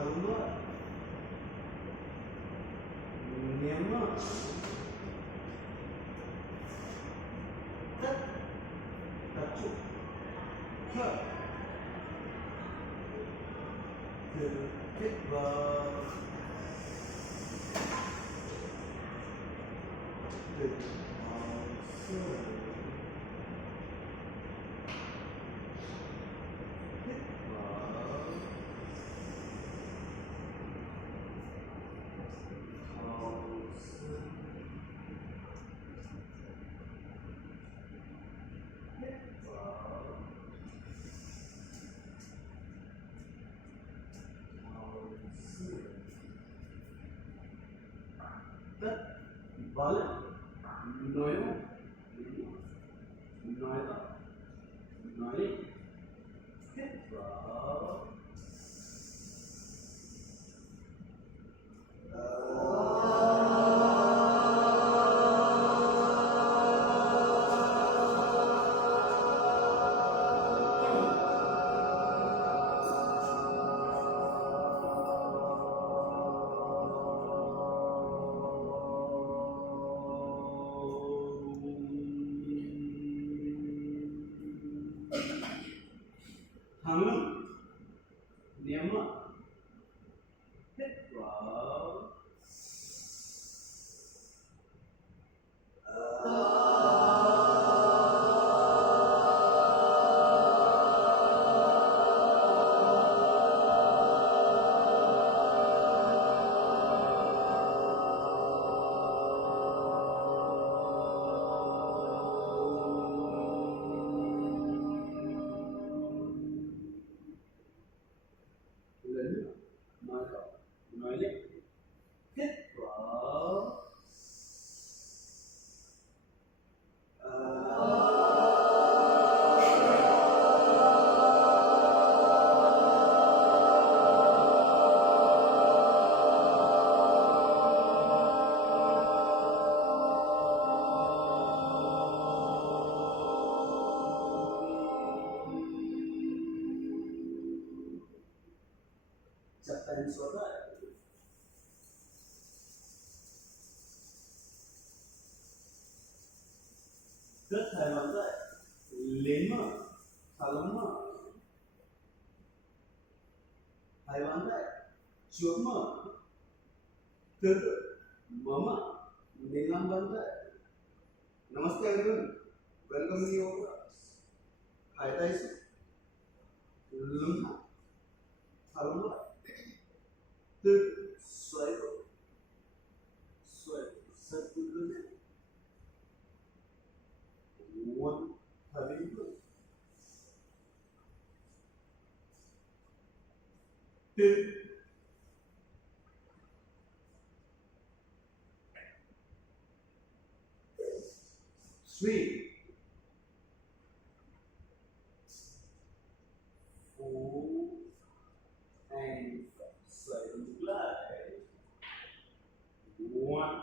Halma, Nema, Tat, Tatu, Ka, Kitba, Vale, nuevo, nueva, nueve, Hangat, Nema, nói lên kết quả Japan suara rất thời vấn vậy lính mà thảo lắm mà thời vấn vậy chúa mà từ mama नीलम बंद है नमस्ते everyone welcome to your class hi guys लुम्हा thảo từ xoay xoay circle one having two three four and slightly glide one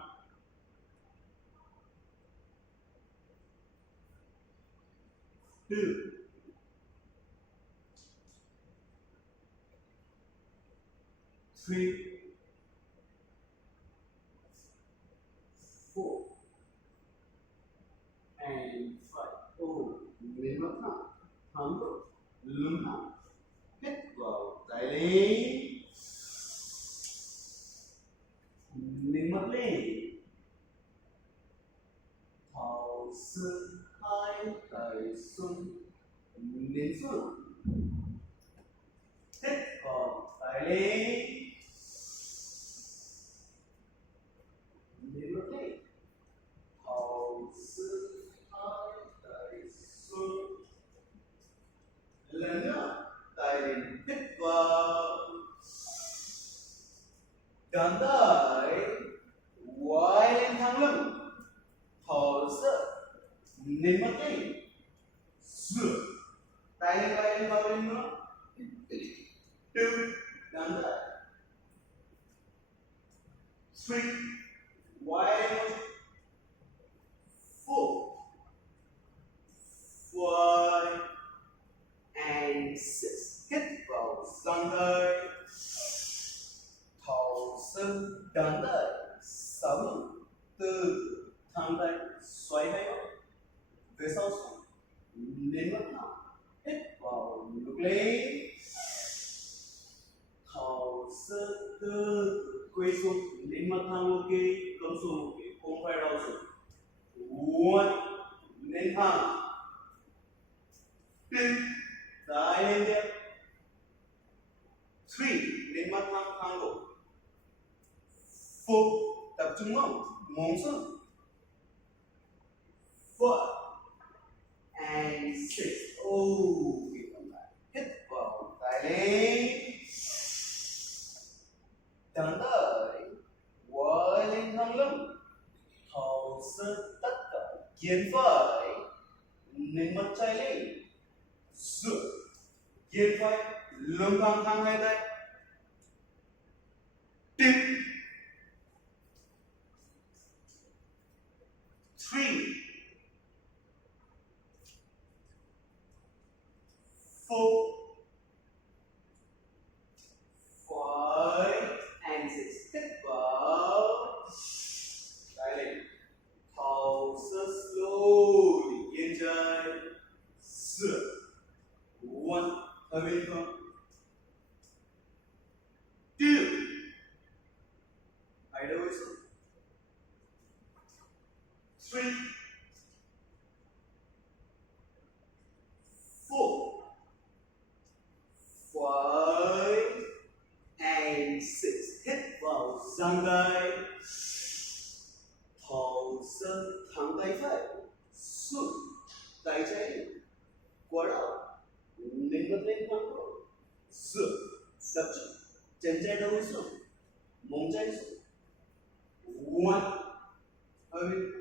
two three four and five oh mình mất thẳng thắng rồi lưng thẳng hít vào tay lên mình mất lên thảo sư hai tay xuân đến xuân hít vào tay lên mình mất lên thảo sư hai tay xuân lần nữa tay lên hít vào đàn tay quay lên thẳng lưng thở sơ nên mất đi sửa tay lên quay lên vào lên nữa two đàn tay three quay lên four five and six hít vào dòng hơi đón đợi, sống từ thẳng tay xoay hay không về sau xuống đến mất thẳng hít vào ngực lên thở sơ từ quay xuống đến mất thẳng ok cắm xuống ok không phải đau xuống uốn lên thẳng two dài lên tiếp three đến mất thẳng thẳng độ four tập trung mông xuống four and six okay come back hít vào tay lên đón đợi quay lên thẳng lưng thở sơ tất cả kiên phải nên mắt trái lên dựa kiên phải lưng thẳng thẳng hai tay tiếp three, 4, 5, and 6. Hít vào. Tay lên. Thở sơ slowly. Yên trái. Sửa. One. Ở bên không. Two. Hãy đâu xuống. Three. 4, 5, and 6. Hít vào giang tay. Thở sơ thẳng tay phải. Xuống. Tay trái. Qua đầu. Lên bật lên thẳng độ. Dựa. Tập trung. Chân trái đâu xuống. Mông trái xuống. One. Ở bên.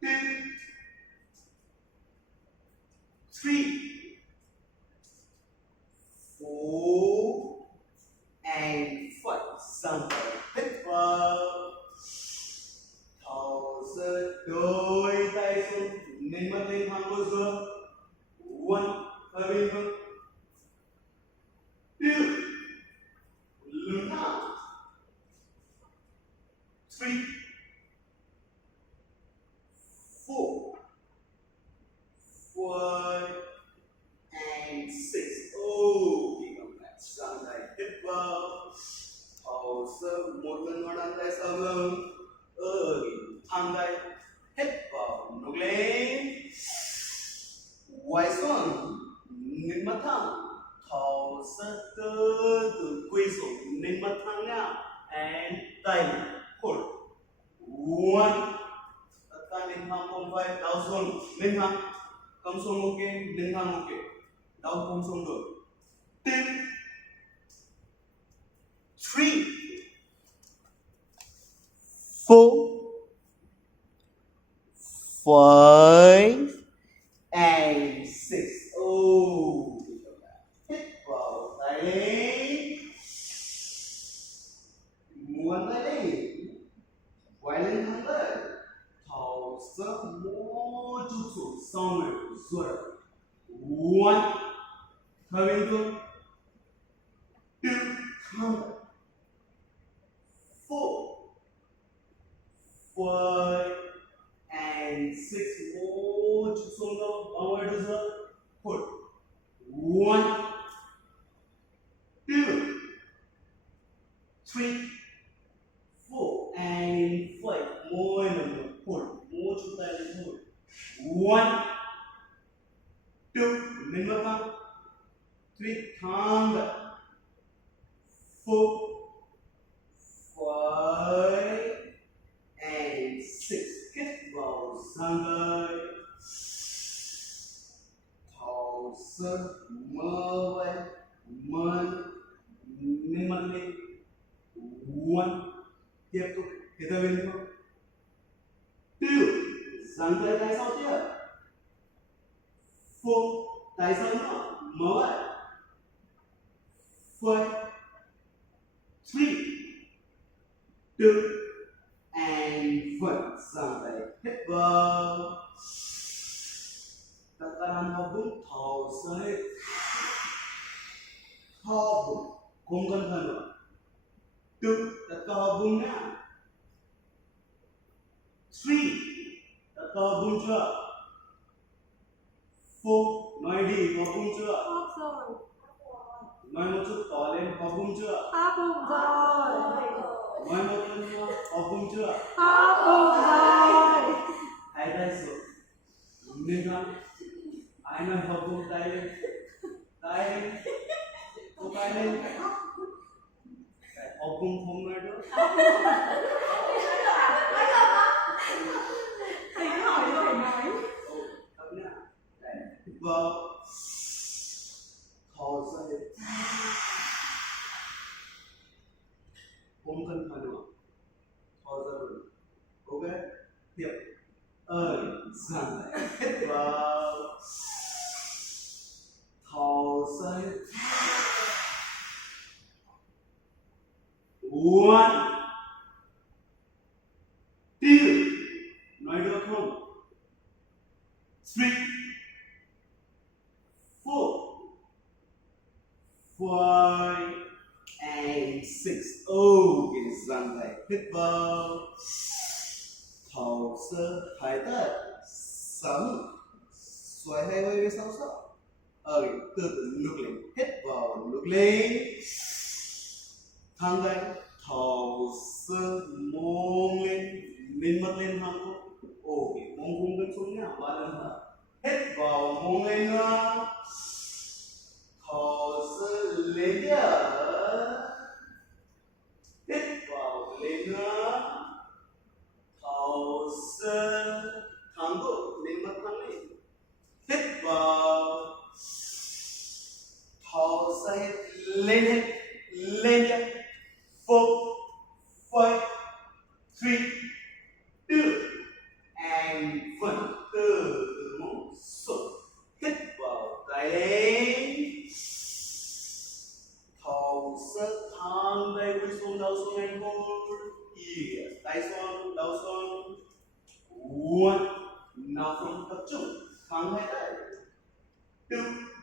Two. 3, 4, and 5. Sang tay hít vào. Thở sơ đôi tay xuống nên mắt lên thẳng đôi giữa. One, ở bên không. Two, lưng thẳng. 3, 4, 5, and 6. Okay, come back. Sang tay hít vào. Thở sơ một lần nữa đan tay sau lưng. Thẳng tay hít vào nút lên. Quay xuống nên mắt thẳng. Thở sơ từ từ quay xuống nên mắt thẳng nha. And tay hold. One. Tất cả lên thẳng không phải đau xuống lên thẳng. Cầm xuống ok, lên thẳng ok. Đau không xuống được. Tiếp. 3, 4, 5, and 6. Oh, hít vào tay lên. Muốn tay lên. Quay lên thẳng tay. Thở sơ một chút xuống xong rồi rồi. One. Thở bên xuống. Two. Thẳng. 4, 5, and 6. Một chút xuống đâu. Onward to the hold. 1, 2, 3, 4, and 5. More lần nữa. Hold. Một chút tay lên hold. 1, 2, lên mắt thẳng. 3, thẳng lại. 4, 5, and 6. Hít vào sang tay. Thở sơ mơ vậy. Mơn. Nên mắt lên. One. Tiếp tục. Hít ở bên không. Two. Sang tay tay sau tiếp. 4. Tay sau nữa. Mở vậy. 5, 3, 2, and 1. Sang tay hít vào. Tất cả làm hợp vững thở sơ hết. Hợp vững. Không cần thở nữa. Two. tất cả hợp bùng nhá. 3 tất cả hợp bùng chưa? 4 nói đi hợp bùng chưa? Khóc rồi. Nói một chút to lên hợp bùng chưa? Khóc bùng rồi. Nói một lần nữa hợp bùng chưa? Khóc bùng rồi. Hai tay xuống lên thẳng. Ai nói hợp bùng tay lên, tay lên, cô tay lên. Hợp bùng không nói nữa. Thầy cứ hỏi thì phải nói. Tập nhá. Vào thở ra hết. Không cần thở nữa. Thở ra rồi. Ok. Tiếp. Dần lại. Hít vào. Thở ra hết. 1 2 nói được không? 3 4 5 and 6. Okay, dần lại. Hít vào. Thở ra hai tay. Sống. Xoay hai vai về sau sau. Từ từ ngược lên. Hít vào, ngược lên. Thang tay. Thở ra mông lên. Lên mắt lên thang thôi. Ok, mông vùng bên xuống nhá. 3 lần nữa. Hít vào, mông lên nữa. Thở ra lên nhá. Hít vào, lên nữa. Thở ra thang thôi. Lên mắt thang lên. Hít vào. Thở ra hết. Lên hết. Lên nhá. 4 5 3 2 and 1. Từ từ mông xuống. Hít vào tay lên. Thở ra thang tay với xuống đầu xuống anh hold. Yes, tay xuống đầu xuống. 1. Nào không tập trung. Thang hai tay. 2.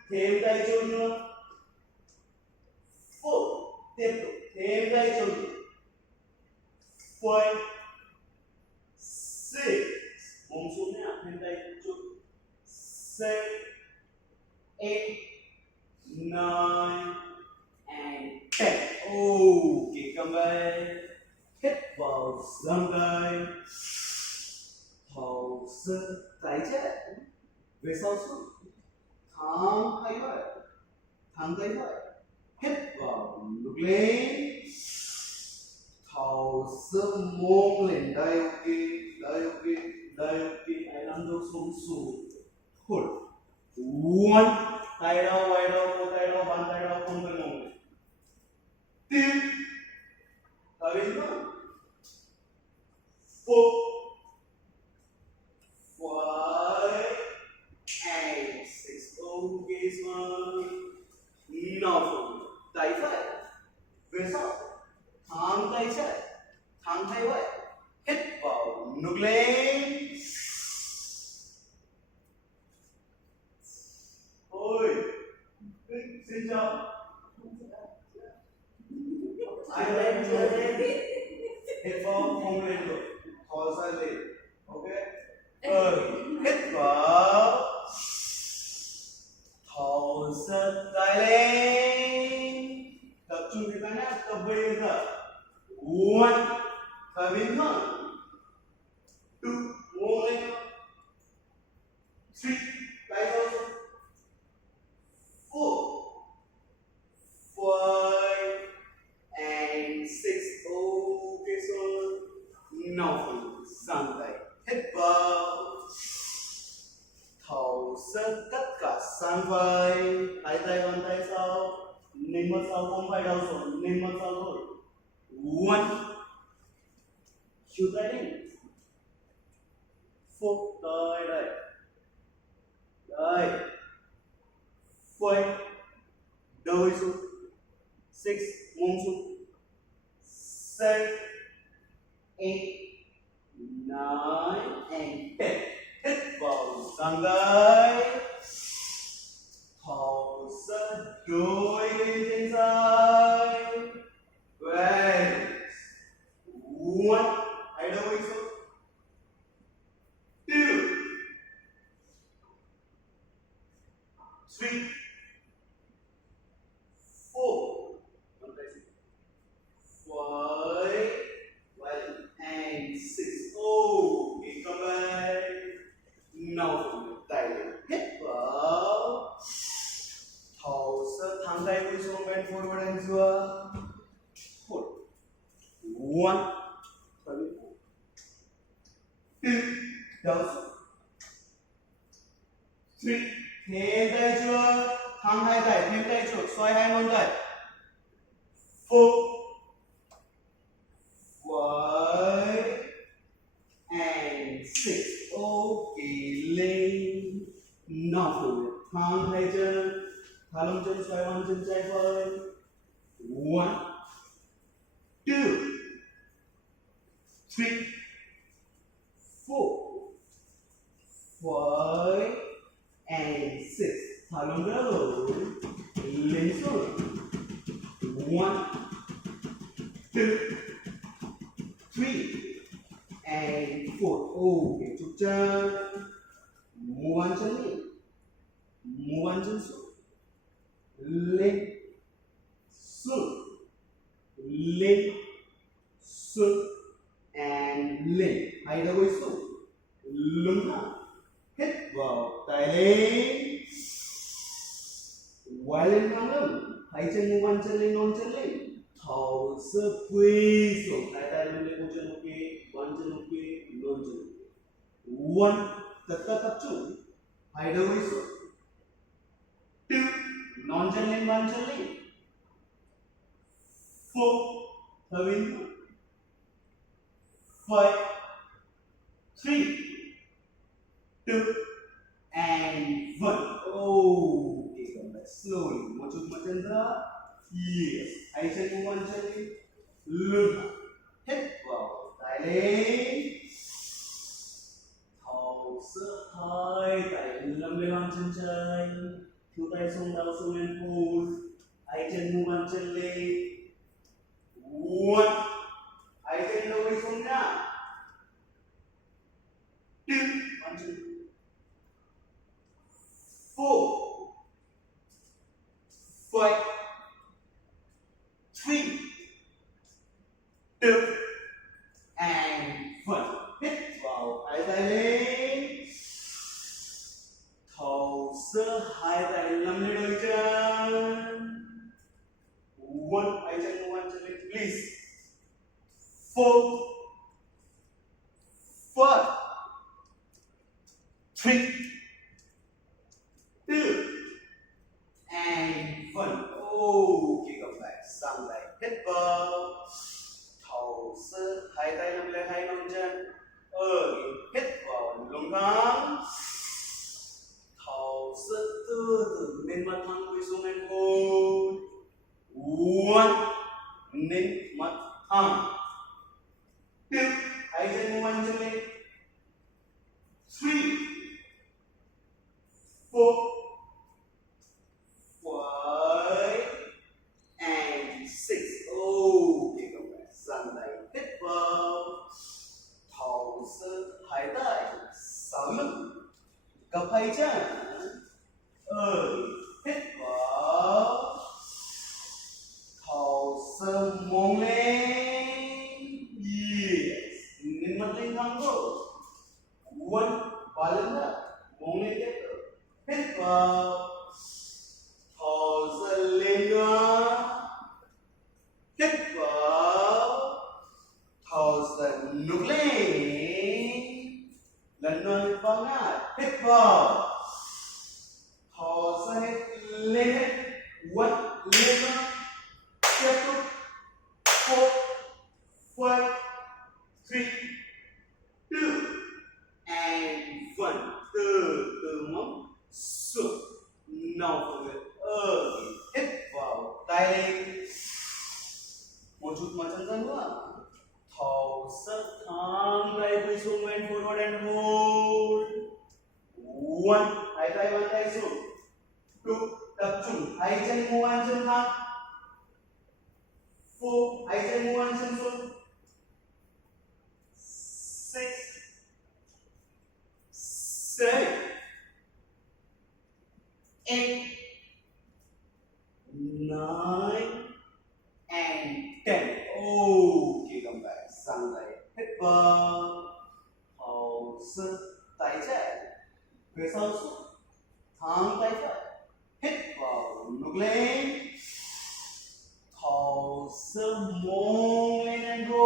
Thêm tay chân nữa. 4. Tiếp tục thêm tay chân nữa. 5 6. Mông xuống nhá. Thêm tay chút. 7 8 9 and 10. Okay, come back. Hít vào giang tay. Thở ra tay chết. Về sau xuống. Thang hai vai. Thang tay vai. Hít vào ngược lên. Thở ra mông lên. Đây ok. Đây ok. Đây ok. Ai làm đâu xuống xuống. Hold. 1. Tay đâu, vai đâu, tay đâu, bàn tay đâu, không cần mông. Tiếp. Tại vì sao? 4 5 and 6. Okay, smile. Now, tay phải. Về sau. Thang tay trái. Thang tay phải. Hít vào, ngược lên. Ôi. Xin chào. Ai lên chưa lên? Hít vào, không lên được. Thở ra lên. Ok. Hít vào. Thở ra tay lên. Tập trung kita nhá. Tập về thở. 1. Thở bình thường. 2. Mông lên. 3. Tay ra. 4 5 and 6. Okay, so now giang tay. Hít vào. Thở ra tất cả sang vai. Hai tay bàn tay sau. Nên mắt sau không phải đau rồi. Nên mắt sau thôi. 1. Chụp tay lên. 4. Tới đây. Đây. 5. Đôi xuống. 6. Mông xuống. 7 8 9 and 10. Hít vào giang tay. Thở ra đôi lên trên dài. Great. one, two, đầu xuống, three, thêm tay chưa, thăng hai tay, thêm tay chuột, xoay hai ngón tay, four, five, and six. Okay, lên, now thử thăng hai chân, thả lưng chân, xoay one chân trái phơi, one, two, three, four, five, and six. Thả lưng ra rồi, lên xuống. One, two, three, and four. Okay, chụp chân. Mua bàn chân lên. Mua bàn chân xuống. Lên. Xuống. Lên. Xuống. And lên. Hai đầu gối xuống. Lưng thẳng. Hít vào tay lên. Quay lên thẳng lưng. Hai chân mua bàn chân lên, non chân lên. Thầu sơ quy xuống. Hai tay lên lên, một chân ok. Bàn chân ok. Non chân. One. Tất cả tập trung. Hai đầu gối xuống. Two. Non chân lên, bàn chân lên. Four. Thở in. Five. Three. Two. And one. Okay, come back slowly. Một chút một chân ra. Yes. Hai chân một chân đi. Lưng. Hít vào. Tay lên. Thầu sơ hai tay nắm lấy bàn chân trái. Thu tay xuống đầu xuống lên phun. Hai chân một chân lên. One. Hai chân đâu đi xuống ra. Two. One chân. Four, five, three, two, and one. Hít vào hai tay lên. Thầu sơ hai tay nắm lấy đôi chân. One, hai chân một chân lên, please. Four, five, three, two, and one. Okay, come back. Sang tay hít vào. Thầu sơ hai tay nắm lấy hai ngón chân. Hít vào lưng thẳng. Thầu sơ từ từ nên mặt thẳng quay xuống lên hôn. One. Nên mặt thẳng. Two. Hai chân một chân lên. Three. Four, five, and six. Okay, come back. Sang tay hít vào. Thầu sơ hai tay sau lưng. Cặp hai chân. Hít vào. Thầu sơ mông lên. Yes. Nhìn mặt lên thẳng rồi. One. Ba lần nữa. Mông lên tiếp tục. Hít vào. Thò ra lên nữa. Hít vào. Thò ra nút lên. Lần nữa vào ngã. Hít vào. Thò ra hết lên hết. Quất lên nữa. Tiếp tục. 4, 5, 3, 2, and 1. Từ từ móng xuống. Nào forget. Hít vào tay lên. Một chút mà chân ra nữa. Thầu sơ thẳng tay quay xuống bên forward and hold. One. Hai tay bàn tay xuống. Two. Tập trung. Hai chân mua bàn chân thẳng. Four. Hai chân mua bàn chân xuống. Six. Seven. 8, 9, and 10. Okay, come back. Sang tay hít vào. Hậu sơ tay trái. Về sau xuống. Thẳng tay phải. Hít vào. Nút lên. Hậu sơ mông lên and go.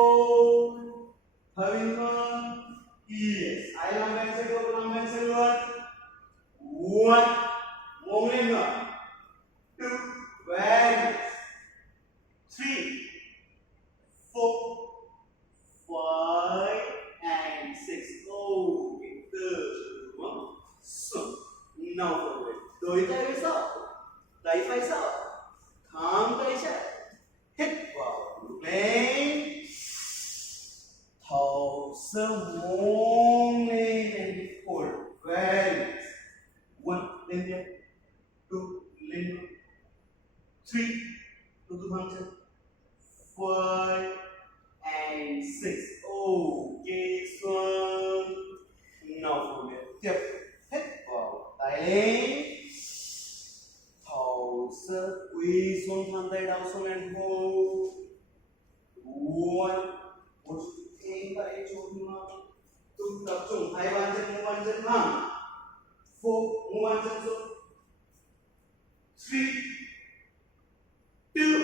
lên, thở sơ mông lên and hold. Very nice. One, lên tiếp. Two, lên nữa. Three, từ từ bằng chân. Five and six. Okay, Xuân. Nào phù miệng tiếp. Hít vào tay lên. Thở sơ quỳ xuống bàn tay đau xuống and hold. One. Một chút thêm tay chút nữa. Tung tập trung hai bàn chân thẳng. Four, một bàn chân xuống. Three, two,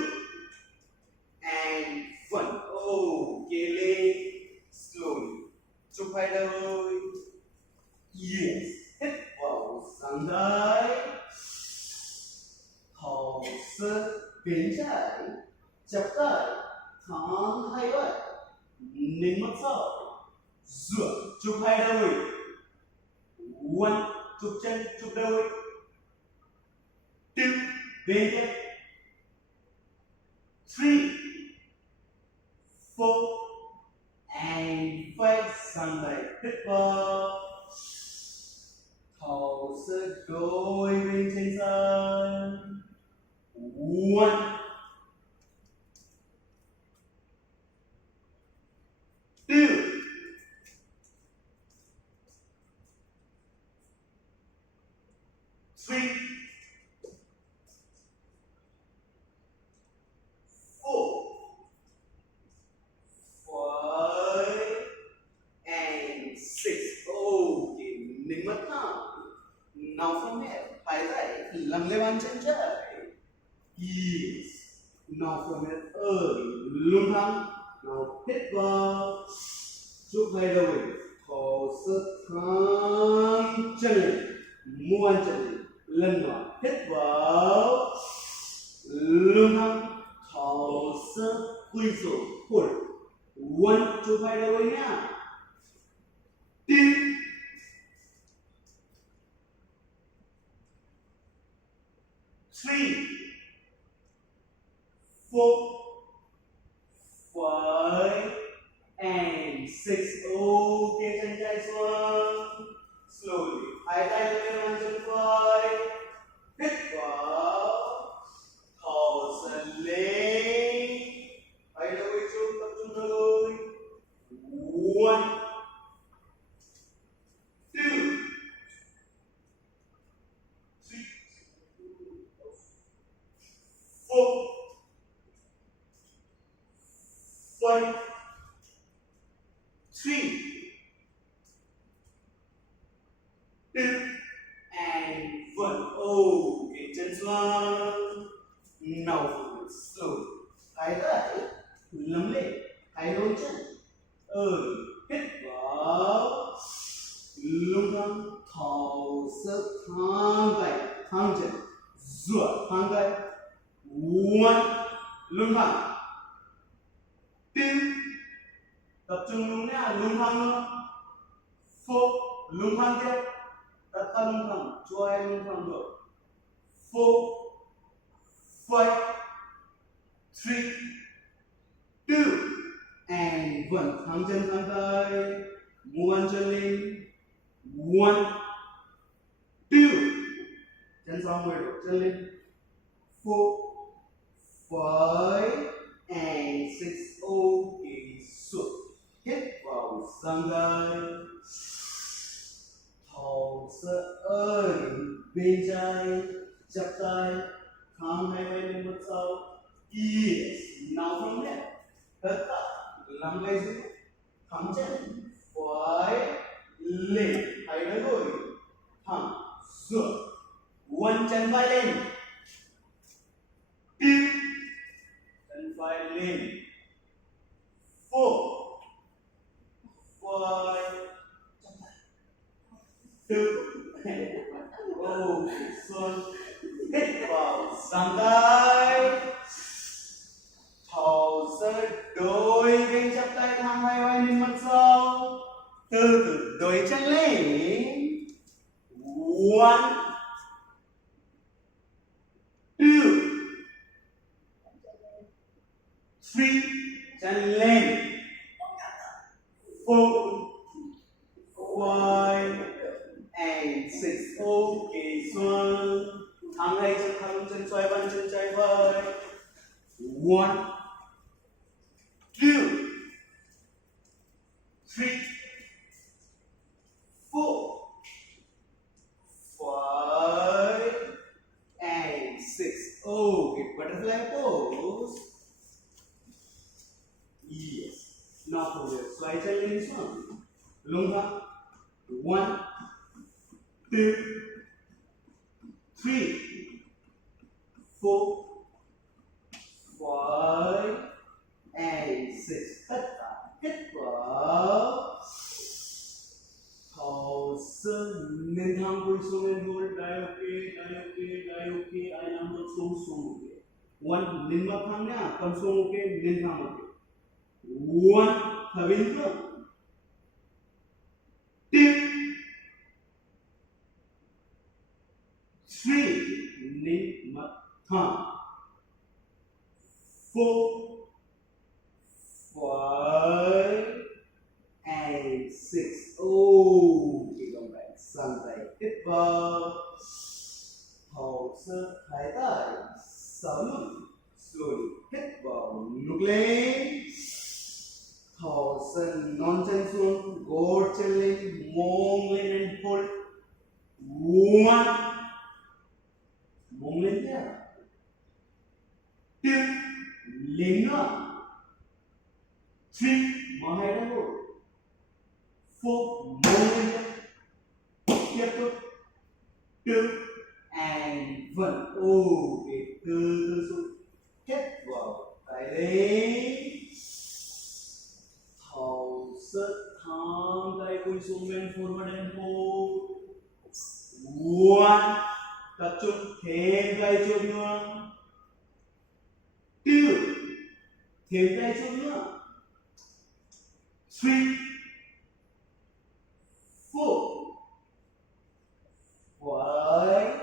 and one. Okay, lên. Slowly. Chụp hai đôi. Yes. Hít vào sang tay. Thở sơ bên trái. Chắp tay. Thẳng hai vai. Nên mắt sau. Dựa. Chụp hai đôi. One. Chụp chân. Chụp đôi. Two. Bên tiếp. Three. Four. And five. Sang tay. Hít vào. Thở sơ đôi bên trên sân. One. Two. Three. Four. Five. And six. Okay, ninh mắt thẳng. Now from here, hai tay lăn lên bàn chân trái. Yes. Now from here, lưng thẳng. Now hít vào. Chụp hai đôi. Thở sơ thẳng chân lên. Mua bàn chân lên. Lần nữa hít vào. Lưng thẳng. Thở sơ quỳ xuống. Hold. One. Chụp hai đôi nhá. Two. Three. Four. Five. And six. Okay, chân trái xuống. Slowly. Hai tay lên bàn chân phải. Hít vào. Thở dần lên. Hai đôi chung tập trung thôi. One. Two. Three. Four. Five. Three. Two. And one. Okay, chân xuống. Now forward, slow. Hai tay lấm lên. Hai đôi chân. Hít vào. Lưng thẳng. Thở sơ thẳng tay. Thẳng chân. Dựa thẳng tay. One. Lưng thẳng. Two. Tập trung lưng nhá. Lưng thẳng nữa. Four. Lưng thẳng tiếp. Đặt tay lưng thẳng. Cho em lưng thẳng được. Four. Five. Three. Two. And one. Thẳng chân thẳng tay. Mua bàn chân lên. One. Two. Chân sau 10 độ chân lên. Four. Five. And six. Okay. Xuống. Hít vào sang tay. Thở sơ bên trái. Chắp tay. Thẳng hai vai lên mặt sau. Yes. Now from there. Hất tay. Lăn vai dưới. Thẳng chân. Phải. Lên. Hai đôi đôi. Thẳng. Dựa. One. Chân vai lên. Two. Chân vai lên. Four. Five. Two. Okay, Xuân. Hít vào sang tay. Thở sơ đôi bên chắp tay thẳng hai vai lên mặt sau. Từ từ đôi chân lên. One. Two. Three. chân lên. 4, 5, and 6. Okay, xuống. Thẳng hai chân, thẳng chân xoay bàn chân trái vai. 1, 2, 3, 4, 5, and 6. Okay, butterfly pose. Yes. Now forward. Slide chân lên xuống. Lưng thẳng. 1, 2, 3, 4, 5, and 6. Tất cả kết vào thảo sơ nên thang cúi xuống lên hold. Die okay, die okay, die okay. I am not xuống okay. 1 nên mà thang nhá, cầm xuống okay, nên thang okay. 1 thawin ko. 2, 3 nên mà thang. 4, 5, and 6. Okay, come back. Sang tay tiếp vào. Thảo sơ thái tay. Sáu lưng. Slowly hít vào. Ngược lên. Thảo sơ non chân xuống. Gối chân lên. Mông lên and hold. 1. Mông lên chưa? 2. Lên nữa. 3. Mở hai tay hold. 4. Mông lên chưa? Tiếp tục. 2 and 1. Okay, từ xuống. Kết vào tay lên. Thảo sơ thang tay cúi xuống bên forward and hold. 1. Tập trung thêm tay trước nữa. 2. Thêm tay trước nữa. 3, 4, 5,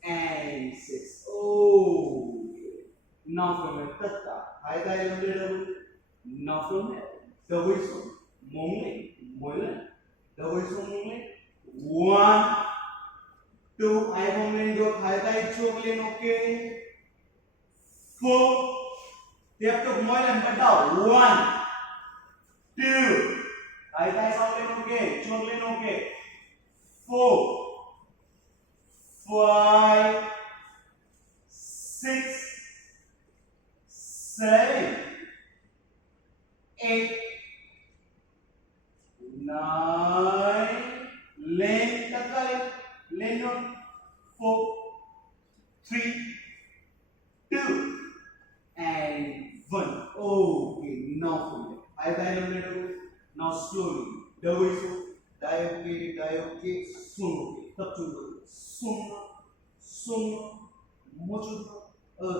and 6. Okay. Now from it, tất cả hai tay lên đâu. Now from it, đầu gối xuống, mông lên, mũi lên, đầu gối xuống, mông lên. 1, 2, ai không lên được, hai tay chuông lên, ok. 4, tiếp tục mỗi lần bắt đầu. 1, 2, hai tay sau lên, ok, chuông lên, ok. 4, 5, 6, 7, 8, 9, lên tất cả lên luôn. 4, 3, 2, and 1. Okay, now from there. I die on the now slowly. The way so die okay, swing okay. Tập trung vào swing, một chút thôi.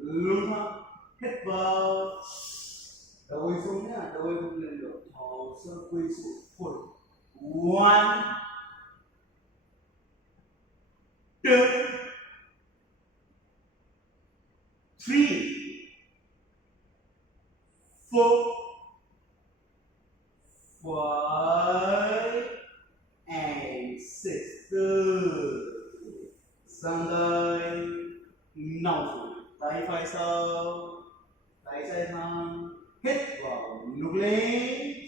Lưng thẳng, hít vào. The way xuống nhá, the way không lên được. Thảo sơ quay xuống. 4, 1, 2, 3, 4, 5, and 6. Good. Sang tay. Now tay phải sau. Tay trái thẳng. Hít vào. Nút lên.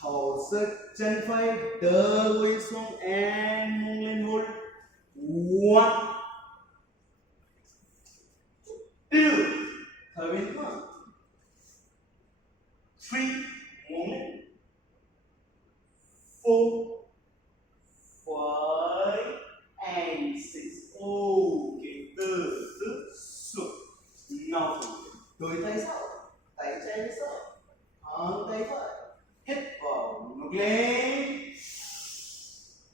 Thảo sơ chân phải đỡ quay xuống and mông lên hold. 1, 2, thở bên ngoài. 3, mông lên. 4, 5, and 6. Okay, từ xuống. Now đôi tay sau, tay trái sau, tay phải. Hít vào, ngược lên.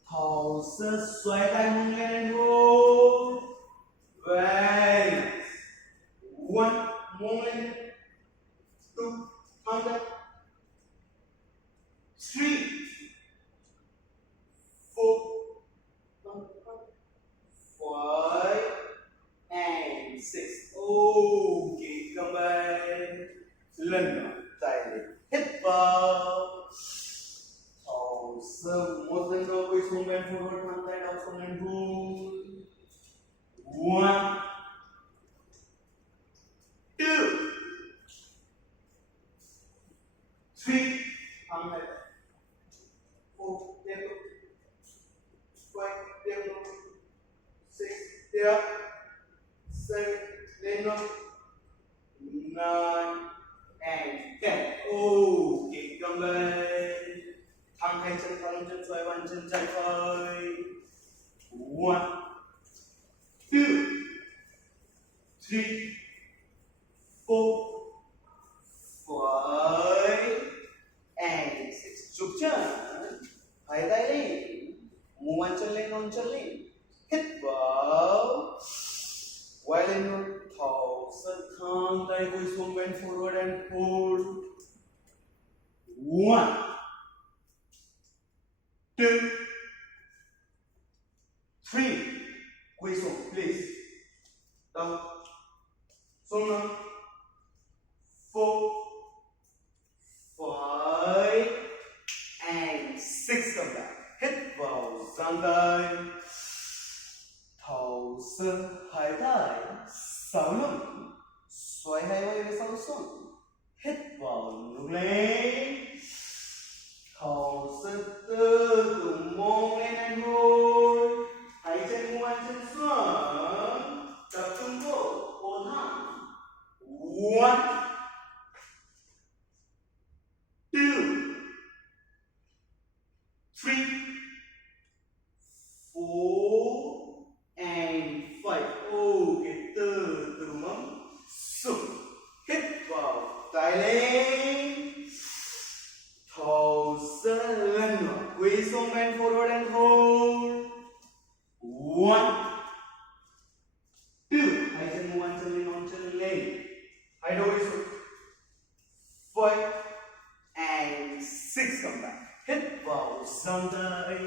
Thảo sơ xoay tay mông lên hold. Very nice. 1, mông lên. 2, thẳng tay. 3, 4, 5, and 6. Okay, come back. lần nữa tay lên hít vào thở ra một lần nữa quay xuống bên forward hand tay đau xuống lên hold 1 2 3 hand tay 4 tiếp tục 5 tiếp tục 6 tiếp 7 lên nữa 9 and 10 okay cầm lên thẳng hai chân xoay bàn chân trái phải 1 2 3 4 5 and 6 chụp chân hai tay lên mu bàn chân lên non chân lên hít vào quay lên luôn thở ra thẳng tay quay xuống bend forward and hold 1 2 3 quay xuống please down xuống nào 4 5 and 6 come back hít vào giang tay thở ra hai tay sau lưng xoay hai vai về sau xuống hít vào ngược lên thở ra từ từ mông lên and hold hai chân mu bàn chân xuống tập trung vô cổ thẳng 1 2 3 4 and 5 okay từ từ mông xuống hít vào tay lên thở ra lần nữa quay xuống bend forward and hold 1 2 hai chân mu bàn chân lên non chân lên hai đôi xuống 5 and 6 come back hít vào giang tay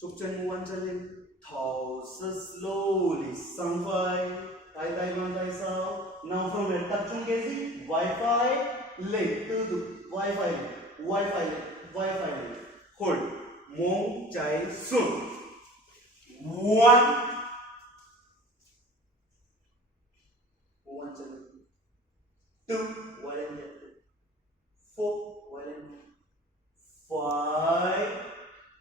chụp chân mu bàn chân lên thở ra slowly sang vai tay tay bàn tay sau now from here tập trung cái gì vai phải lên từ từ vai phải lên hold mông trái xuống 1 mu bàn chân lên 2 quay lên nhẹ 4 quay lên nhẹ 5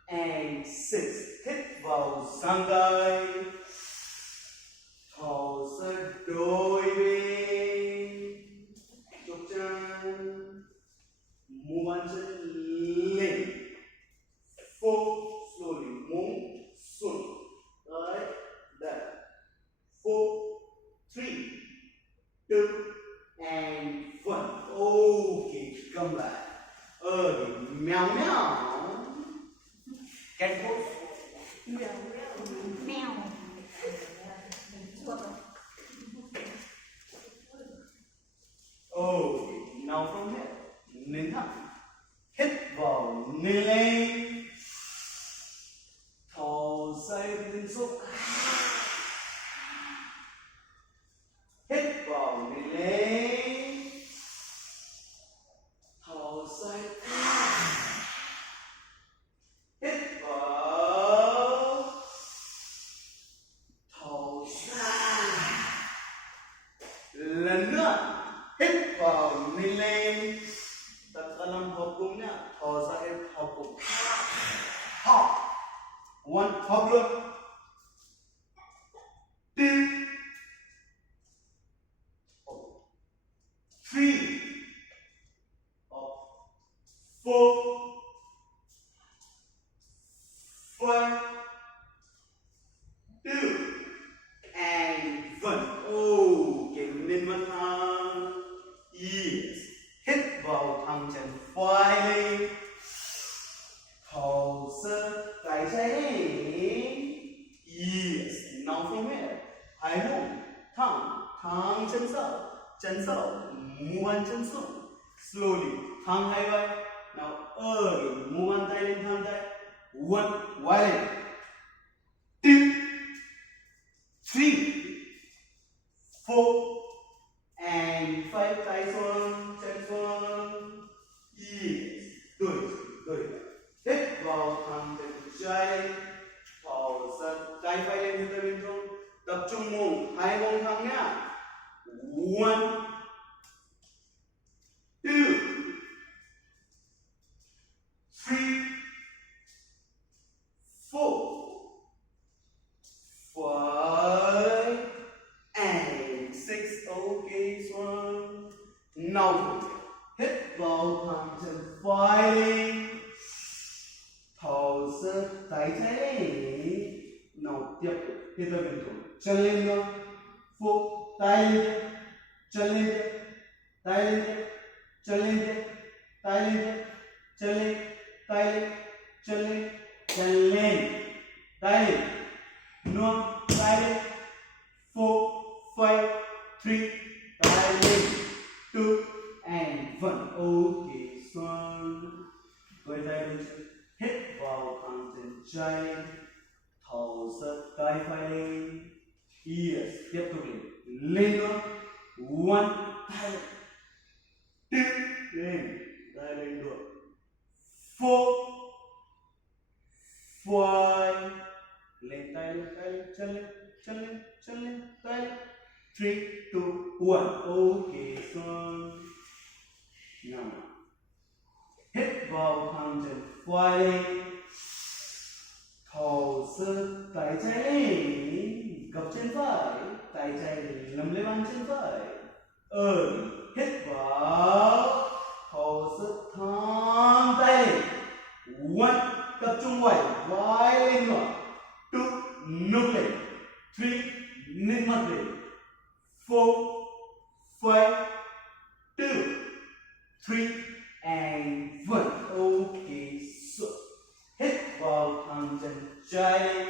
and 6 hít vào sang tay thở ra đôi bên chụp chân mu bàn chân lên 4 slowly mông xuống right left 4 3 2 and 1 okay come back meow meow cat pose Mèo. okay now from here nên thẳng hít vào nên lên thở ra lên xuống hít vào nên lên thở ra hít vào thở ra lần nữa hít vào nên lên tập cả năm hợp cùng nhá thở ra hít hợp cùng hop one hop luôn 2 3 4 5 2 and 1 okay lên mặt thẳng yes hít vào thẳng chân phải lên thở ra tay trái lên yes now from here hai mông thẳng chân sau mu bàn chân xuống slowly thẳng hai vai now mu bàn tay lên thẳng tay 1 quay lên 2 3 4 and 5 tay xuống Now hít vào thẳng chân phải lên, thở sơ tay trái lên. Nào tiếp tục hít vào bên trong chân lên nữa, phục tay lên, chân lên tiếp, tay lên tiếp, chân lên tiếp, tay lên tiếp, chân lên, tay lên, chân lên, chân lên, tay lên, nữa, tay lên, 4, 5, 3, tay lên, 2 and 1. Okay, son. Với tay lên hít vào thẳng chân trái, thở sơ tay phải lên. Yes, tiếp tục lên nữa. 1, tay lên, 2, lên, tay lên được. 4, 5, lên tay lên, chân lên, chân lên, chân lên, tay lên. 3, 2, 1. Okay, son. Now, hít vào thẳng chân phải lên, thở sơ tay trái lên, gập chân phải, tay trái nắm lấy bàn chân phải. Hít vào, thở sơ thẳng tay lên. 1, tập trung vai lên nữa. 2, nâng lên. 3, nâng mặt lên. 4, 5, 2, 3 and 1. Okay, so hít vào thẳng chân trái,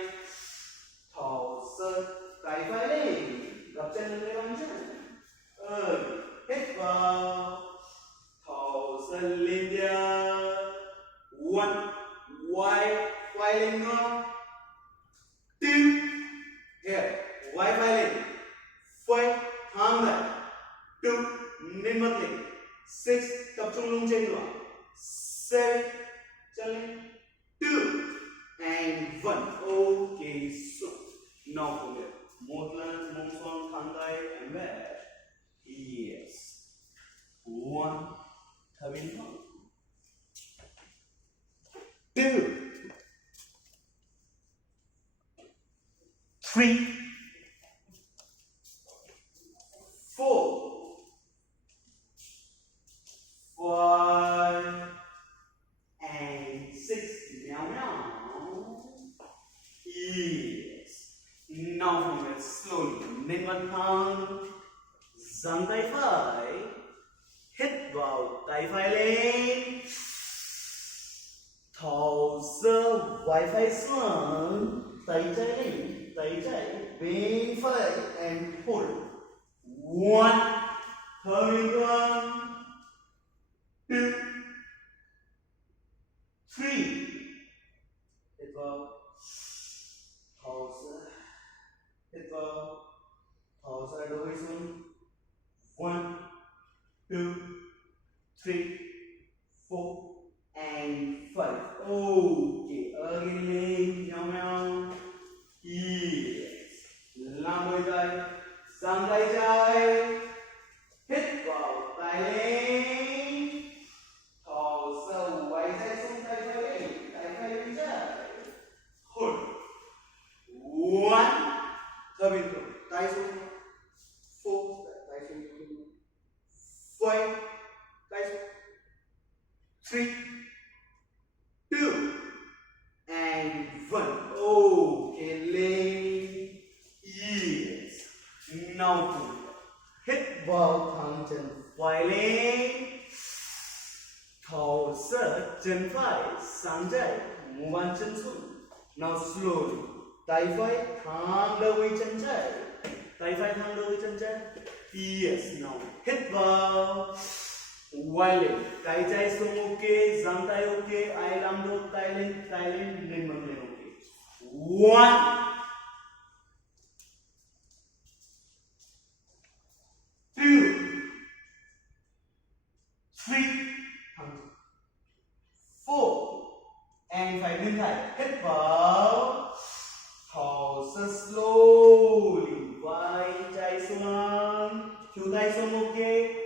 thở sơ tay phải lên, gập chân lên bàn chân. Hít vào, thở sơ lên tiếp. 1, vai lên nữa. 2, here, vai lên. 5, thẳng lại. 2, lên mặt lên. 6, tập trung lưng trên nữa. 7, chân lên. 2 and 1. Okay, so now forget. Một lần mông xoang thẳng tay and back. Yes. 1, thở bên thẳng. 2, 3, 4, 5 and 6. Meow. Yes. Now from it slowly. Lên mặt thẳng, giang tay phải, hít vào tay phải lên, thở sơ vai phải xuống, tay trái lên, tay trái bên phải and pull. 1, thở lên nữa. 2, 3, hít vào, thở sơ, hít vào, thở sơ đầu vai xuống. 1, 2, 3, 4 and 5. Okay, again, meow meow. Yes. Làm đôi tay, giang tay trái, hít vào tay lên, thở sâu vai trái xuống tay phải lên, tay phải bên trái. Hold. 1, thở bên trong, tay xuống. 4, tay xuống. 5, tay xuống. 3, 2 and 1. Okay, lên. Yes. Now hít vào thẳng chân phải lên, thở sơ chân phải sang trái, mu bàn chân xuống. Now slowly, tay phải thẳng đầu với chân trái, tay phải thẳng đầu với chân trái. Yes. Now hít vào, quay lên, tay trái xuống. Ok, giang tay ok, ai làm được tay lên, lên mặt lên ok. 1, 2, 3, 4 and 5. Lên tay, hít vào, thở sơ slowly, vai trái xuống, chú tay xuống ok,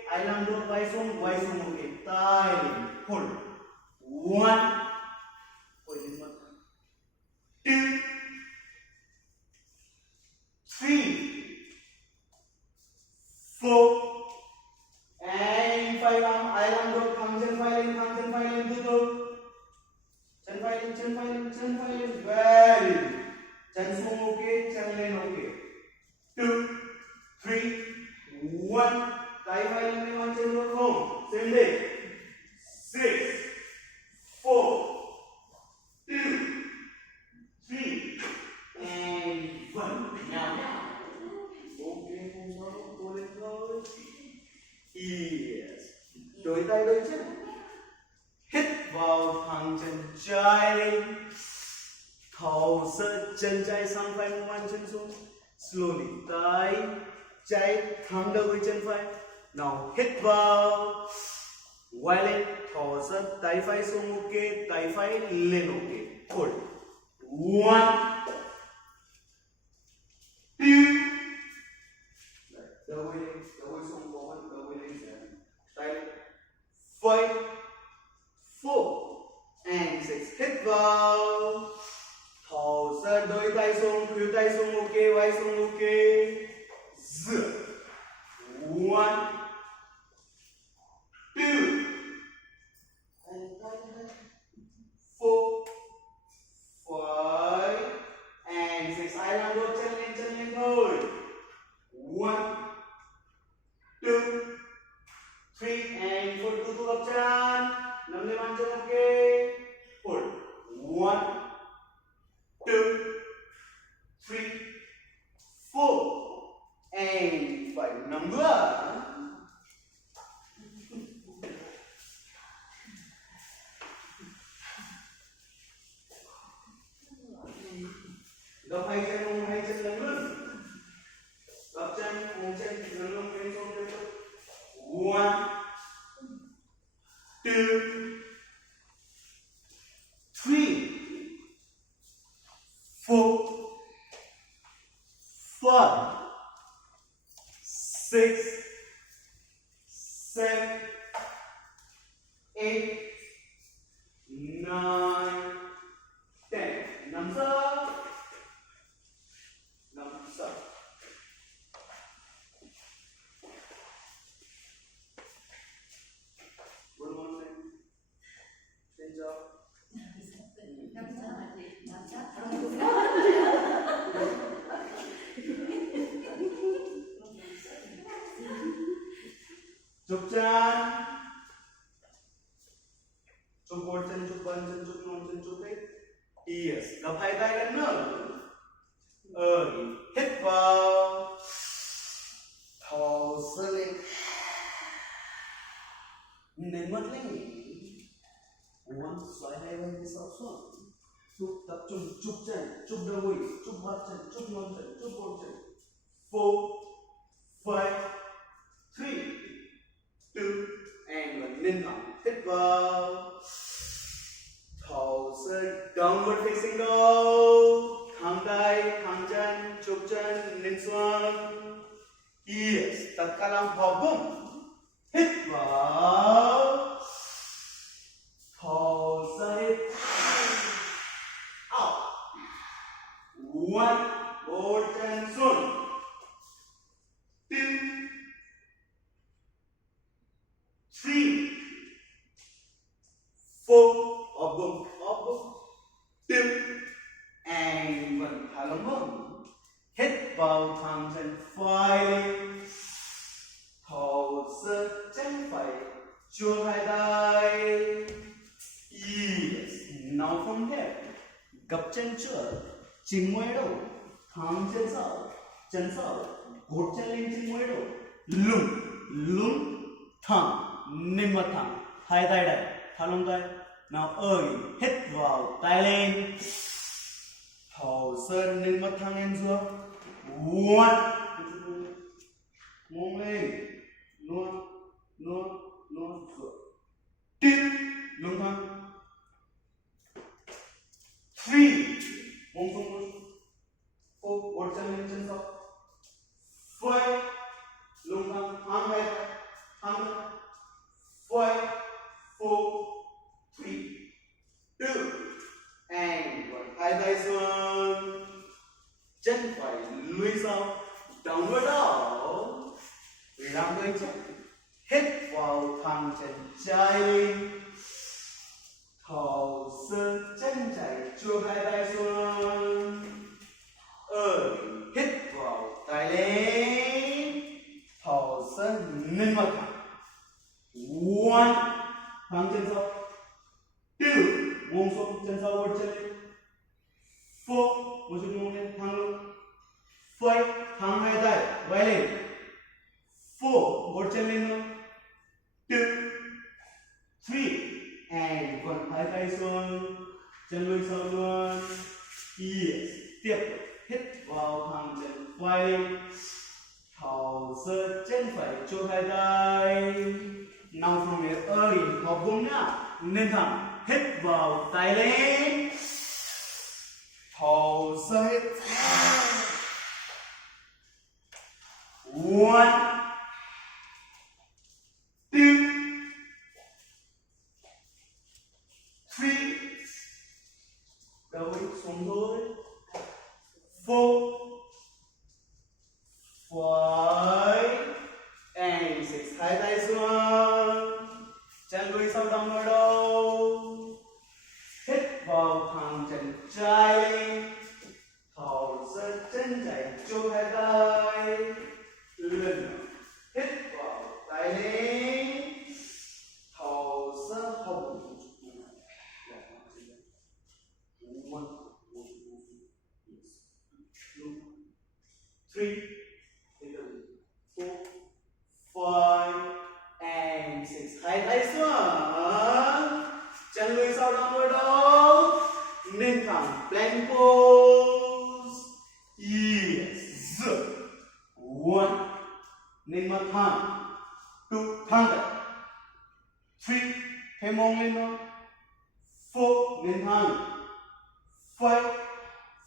ai làm được vai xuống ok, tay lên, hold. 1, hold lên mặt. 2, 3, 4 and phải ai làm được thẳng chân phải lên từ từ. Chân phải lên very good. Chân xuống ok, chân lên ok. 2 3 1 tay phải lên ngón chân hướng không. Same day. 6 4 2 3 and 1. Now. Ok, không sao, cô lên thôi. Yes. Đôi tay đôi chân. Hít vào thẳng chân trái lên. Tháo sơ chân trái sang phải một bàn chân xuống. Slowly tay trái thẳng đầu với chân phải. Now hít vào. Quay lên. Tháo sơ tay phải xuống ok. Tay phải lên ok. Hold. 1 2 đầu xuống bóng đầu lên tay lên 5 4 and 6 hít vào thở ra đôi tay xuống khuỷu tay xuống ok vai xuống ok dựa 1 2 and 4 5 and 6 ai làm được chân lên thôi 1 2 3 and 4 tu gập chân nắm lên bàn chân ok hold 1 2 3 4 and phải nắm nữa gập hai chân lần lưng gập chân lần lưng lên xuống 1 2 3 4 5 6 7 8 9 10 nắm sấp one more time change up chụp chân chụp một chân chụp bàn chân chụp ngón chân chụp hết yes gập hai tay lên nữa hít vào thở sơ lên nên mất lên uống xoay hai bên sau xuống chụp tập trung chụp chân chụp đầu gối chụp bắp chân chụp ngón chân chụp cổ chân 4 5 3 2 and one lên thẳng hít vào thở sơ downward facing dog thẳng tay thẳng chân chụp chân lên xuống yes tất cả làm vào bụng hít vào thở ra hít out one bốn chân xuống 2 3 4 up bụng 2 and 1 thả lỏng bụng hít vào thẳng chân phải lên thở ra chân phải chuông hai tay yes now from here gập chân trước chỉnh ngoái đầu thẳng chân sau gột chân lên chỉnh ngoái đầu lưng thẳng niêm mặt thẳng hai tay đây thả lỏng tay nào hít vào tay lên thở ra niêm mặt thẳng lên xuống 1 mông lên luôn xuống 2 lưng thẳng 3 mông xuống 4 gột chân lên chân sau 5 lưng thẳng arm back 5 4 3 2 and 1 hai tay xuống chân phải lùi sau downward dog làm đôi chân hít vào thẳng chân trái lên, thở sơ chân chạy chua hai tay xuống, hít vào tay lên, thở sơ lên mặt thẳng. One, thẳng chân sau. Two, buông xuống chân sau vượt chân lên. Four, một chút buông lên thẳng lưng. Five, thẳng hai tay vai lên. Four, vượt chân lên nữa. Two, three, and one, hai tay xuống, chân lưng sau luôn. Yes, tiếp tục hít vào thẳng chân vai lên, thở sơ chân phải chua hai tay. Now from here early, học buông nhá, nên thẳng, hít vào tay lên, thở sơ hít. One, two, three, đầu xuống thôi. Four, five, and six, hai tay xuống, chân lùi sau đong vào đầu, hít vào thẳng chân trái lên, thở ra chân chạy chua hai tay, lần nữa, hít vào tay lên, thở ra hồng. Three, four, five, and six. Hai tay xuống, chân lùi sau đong vào đầu, nên thẳng plank pose. Yes. One, nên mặt thẳng. Two, thẳng tay. Three, thêm mông lên nữa. Four, nên thẳng. Five,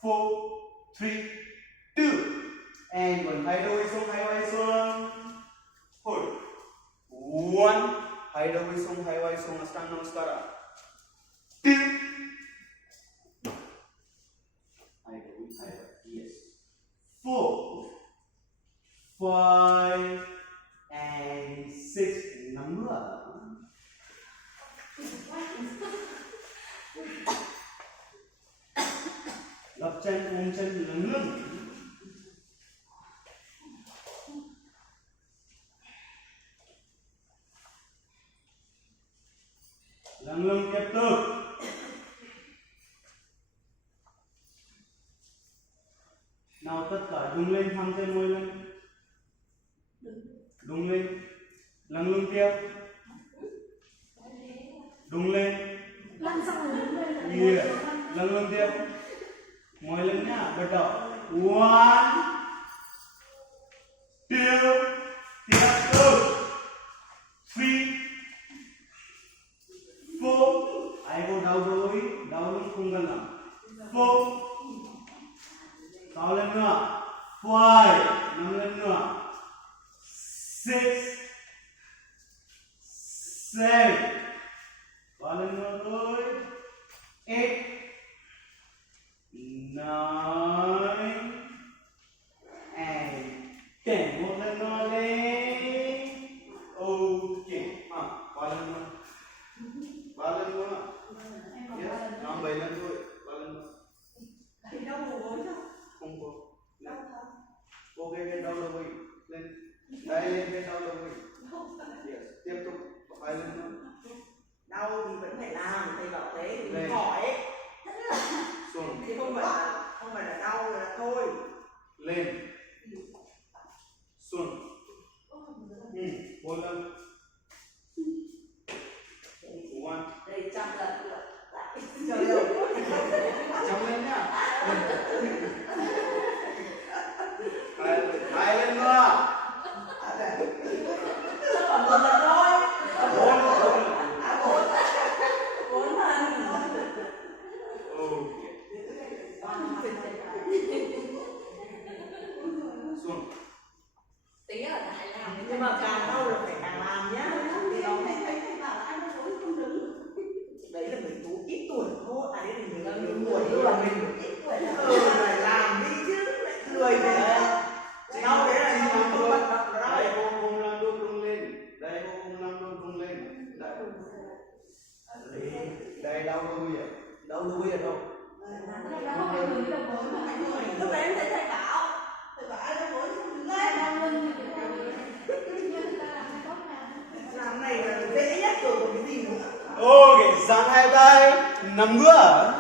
four, three, two, and one. Hai đôi xuống, hai vai xuống. Hold. One, hai đôi xuống, hai vai xuống. Ashtanga Namaskara. Two, hai đôi, hai vai. Yes. Four, five, and six. Năm nữa. Gập chân, ôm chân, lưng lưng. Lưng lưng tiếp tục. Nào tất cả đung lên, thăng chân môi lên. Đung lên. Lưng lưng tiếp. Đung lên. Lăn xong rồi đứng lên. Yeah. Lưng lưng tiếp. Ngồi lên nhá, bắt đầu. One, two, tiếp tục. Three, four. Ai có đau đuôi, đau lưng không cần lắm. Four. Cao lên nữa. Five. Nâng lên nữa. Six. Seven. Cao lên nữa thôi. Eight. Nine. And 10. Một lần nữa lên. Okay. Ba lần nữa. Ba lần nữa. Yes. Năm 7 lần thôi. Ba lần nữa. Thì đau đầu gối thôi. Không có. Đau thật. Ok, cái đau đầu gối lên. Đây lên cái đau đầu gối. Yes. Tiếp tục. Ba lần nữa. Đau thì vẫn phải làm, thầy bảo thế thì Lên. mình hỏi Xuống. thì không phải là đau là thôi. Lên. Xuống. Bốn lần. đâu có nguy hiểm. Đâu có nguy hiểm đâu. Cái này nó không ảnh hưởng đến đầu gối mà. Lúc đấy em thấy thầy bảo ai đâu gối không đứng lên. Đau lưng thì cái đầu gối nhưng người ta làm cái tốt mà. Làm này là dễ nhất rồi còn cái gì nữa. Ok, giang hai tay, nằm ngửa.